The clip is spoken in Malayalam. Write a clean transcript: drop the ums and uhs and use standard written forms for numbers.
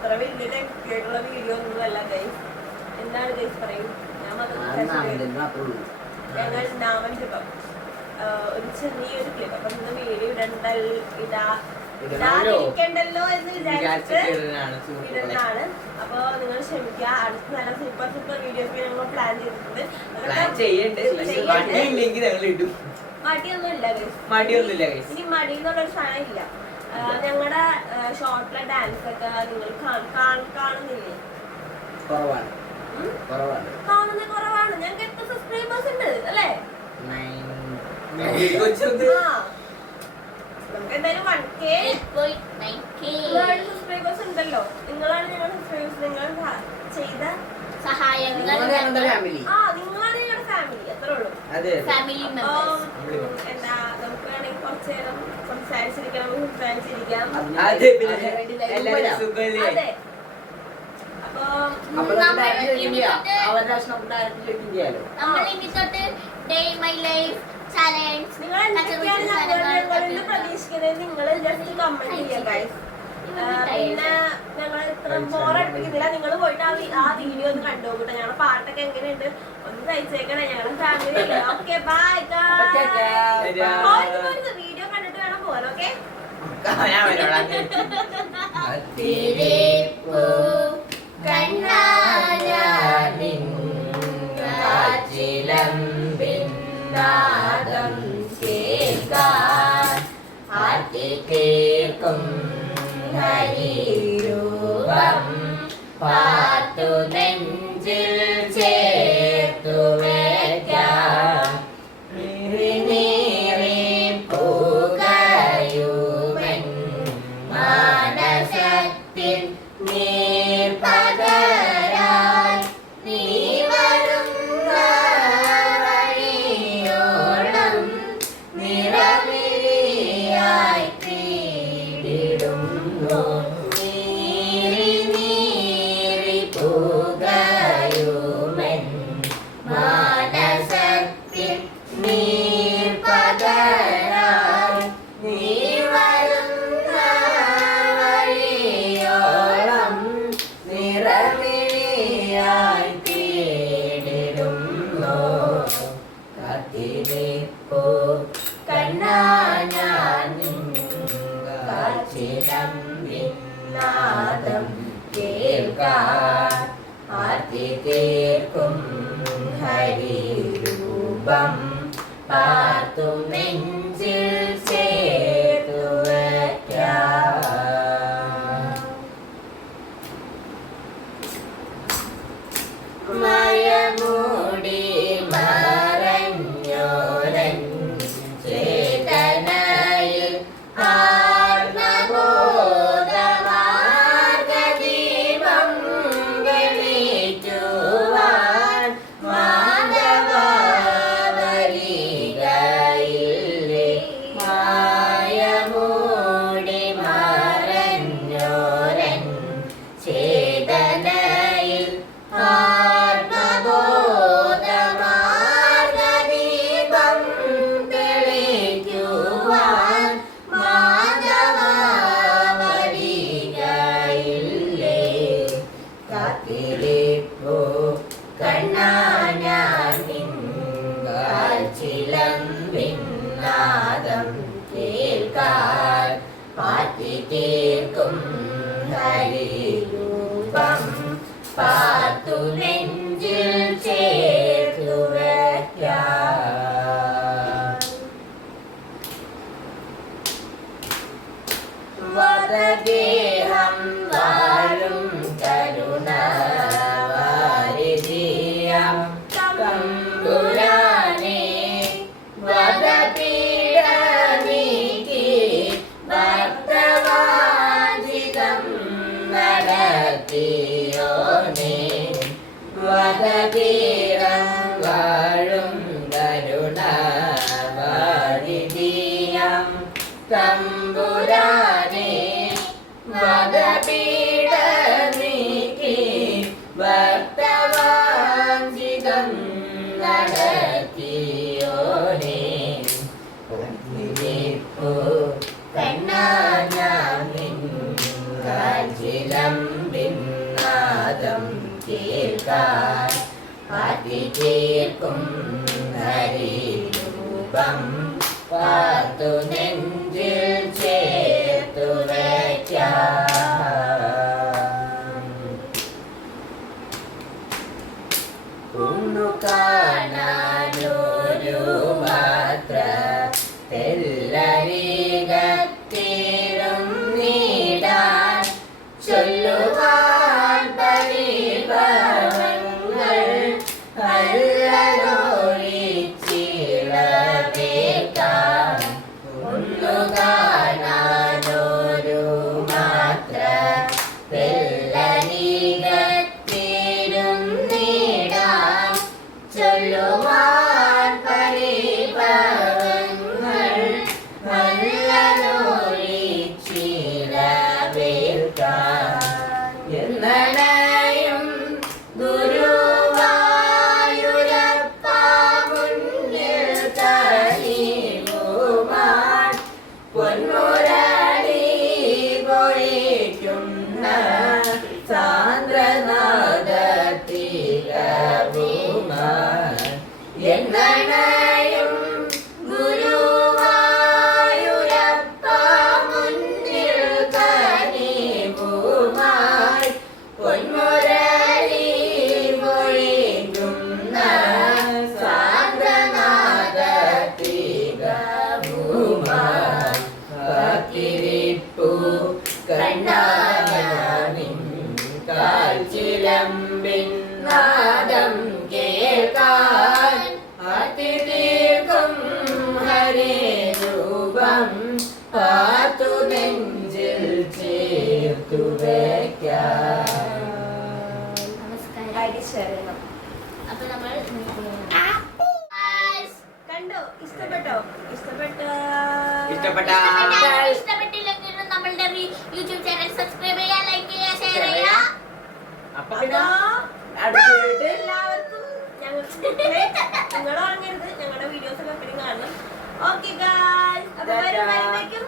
അത്ര വലിയ ടെക്നിക്കുള്ള വീഡിയോ ഒന്നുമല്ല ഗൈസ്. എന്താണ് ഗൈസ് പറയൂ. ഞാൻ ഞങ്ങൾ നാമൻ ക്ലിപ്പം ഒരു ചെറിയൊരു ക്ലിപ്പ്. അപ്പം ഇന്ന് വീഡിയോ ഇടാതിരിക്കണ്ടല്ലോ എന്ന് വിചാരിച്ചിട്ട് ഇടുന്നതാണ്. അപ്പൊ നിങ്ങൾ ക്ഷമിക്കുക. അടുത്ത നല്ല സൂപ്പർ സൂപ്പർ വീഡിയോസ് ഞങ്ങൾ പ്ലാൻ ചെയ്തിട്ടുണ്ട്. മടിയൊന്നുമില്ല ഗൈസ്. ഇനി മടി എന്നുള്ളൊരു സാധനം ഇല്ല. ഞങ്ങളുടെ ഷോർട്ടിലെ ഡാൻസ് ഒക്കെ നിങ്ങൾ കാണുന്നില്ലേ? കാണുന്നത് കുറവാണ്. ഞങ്ങൾക്ക് എത്ര സബ്സ്ക്രൈബേഴ്സ് ഉണ്ട് അല്ലേ? നമുക്ക് എന്തായാലും 1K സബ്സ്ക്രൈബേഴ്സ് ഉണ്ടല്ലോ. നിങ്ങളാണ് ഞങ്ങളുടെ സബ്സ്ക്രൈബേഴ്സ്. നിങ്ങൾ ചെയ്ത സഹായങ്ങൾ നിങ്ങളാണ് ഞങ്ങളുടെ ഫാമിലി. അത്രേ ഉള്ളൂ. എന്താ നമുക്ക് വേണമെങ്കിൽ കുറച്ചു നേരം സംസാരിച്ചിരിക്കാം. അതെ. അപ്പൊ നിങ്ങൾ എന്തൊക്കെയാണ് പ്രതീക്ഷിക്കുന്നത്? നിങ്ങൾ ജസ്റ്റ് കമന്റ് ചെയ്യാം ഗൈസ്. പിന്നെ ഞങ്ങൾ ഇത്ര ബോറടിപ്പിക്കുന്നില്ല. നിങ്ങൾ പോയിട്ട് ആ വീഡിയോ ഒന്ന് കണ്ടുപോകട്ടെ. ഞങ്ങളുടെ പാട്ടൊക്കെ എങ്ങനെയുണ്ട് ഒന്ന് തയ്ച്ചേക്കണേ. ഞങ്ങളുടെ ഫാമിലി. Okay bye. വീഡിയോ കണ്ടിട്ട് വേണം പോകാൻ. ഓക്കെ ഹരിരൂപം പാത്തു നെഞ്ചിൽ ചേർത്തു വയ്ക്കാം. പൂകയുമൻ മാനസത്തിൽ നീർപകരായി നീ വരുന്ന വഴിയോളം നിറമിഴിയായി തീടിടുന്നു. നീറി നീറി പൂകയുമൻ മാനസത്തിൽ നീർപകരായി നീ വരുന്ന വഴിയോളം നിറമിഴിയായി തീടിടുന്നു. കാത്തിരിപ്പൂ കണ്ണാ ഞാൻ കാച്ചിടം വിനാദം കേൾക്കാൻ. ആർത്തി തീർക്കും ഹരിരൂപം പാർത്തു നെഞ്ചിൽ ചേർത്തു വയ്ക്കാം. മയമൂടി മറഞ്ഞോരൻ ചേതനയിൽ ആത്മബോധമാർഗദീപം തെളിയിക്കുവാൻ മാധവവലികയില്ലേ. മായമൂടി മറഞ്ഞോരൻ ചേതനയിൽ ആത്മബോധമാർഗദീപം തെളിയിക്കുവാൻ മാധവവലികയില്ലേ. കാത്തിരിപ്പൂ കണ്ണാ ഞാൻ കാൽച്ചിലമ്പിൻ നാദം കേൾക്കാൻ. പാറ്റി തീർക്കും ഹരിരൂപം പാർത്തു നെഞ്ചിൽ ചേർത്തു വയ്ക്കാം. വദഗേഹം വാഴും കരുണാവാരിധിയാം തമ്പുരാനേ. വദപീഡ നീക്കി ഭക്തവാഞ്ചിതം നടത്തിയോനേ. വദപീഡം വാഴും കരുണാവാരിധിയാം തമ്പുരാനേ. വദപീഡ നീക്കി ഭക്തവാഞ്ചിതം നടത്തിയോനേ. കണ്ണാ ഞാൻ കാൽച്ചിലമ്പി രൂപം പാർത്തു നെഞ്ചിൽ ചേർത്തു വയ്ക്കാം. ഒന്നു കാണാനൊരു മാത്ര തെല്ലരികത്തിരും നീടാൻ ചൊല്ലുവാൻ പരിഭവങ്ങൾ അല്ലലോഴിച്ചിളവേക്കാം. ഒന്നു കാണാനൊരു മാത്ര തെല്ലരികത്തിരും നീടാൻ ചൊല്ലുവാൻ പരിഭവങ്ങൾ അല്ലലോഴിച്ചിളവേക്കാം. എന്നണയും ഗുരുവായൂരപ്പ മുന്നിൽ കനിവുമാൻ പൊന്മുരളി പൊഴിക്കുന്ന സാന്ദ്രനാദത്തിലവുമാൻ. എന്നണയും ഗുരുവായൂരപ്പ മുന്നിൽ കനിവുമാൻ പൊന്മുരളി പൊഴിക്കുന്ന സാന്ദ്രനാദത്തിലവുമാൻ. കാത്തിരിപ്പു കണ്ണാനിൻ കാൽച്ചിലമ്പിൻ നാദം കേൾക്കാൻ അതിദീർഘം ഹരിരൂപം പാർത്തു നെഞ്ചിൽ ചേർത്തു വയ്ക്കാം. നമസ്കാരം. ഐഡി ഷെയർ ചെയ്യണം. അപ്പൊ നമ്മൾ കണ്ടോ? ഇഷ്ടപ്പെട്ടോ? ഇഷ്ടപ്പെട്ടില്ലെങ്കിലും നമ്മളുടെ യൂട്യൂബ് ചാനൽ സബ്സ്ക്രൈബ് ചെയ്യുക, ലൈക്ക് ചെയ്യുക, ഷെയർ ചെയ്യുക. അപ്പൊ പിന്നെ അപ്പോ അടുത്ത വീട്ടിൽ എല്ലാവർക്കും ഞങ്ങൾക്ക് നിങ്ങൾ വാങ്ങരുത്, ഞങ്ങളുടെ വീഡിയോസ് ഒക്കെ എപ്പോഴും കാണണം. ഓക്കെ ഗായ്സ്, അപ്പൊ വരുമ്പോഴേക്കും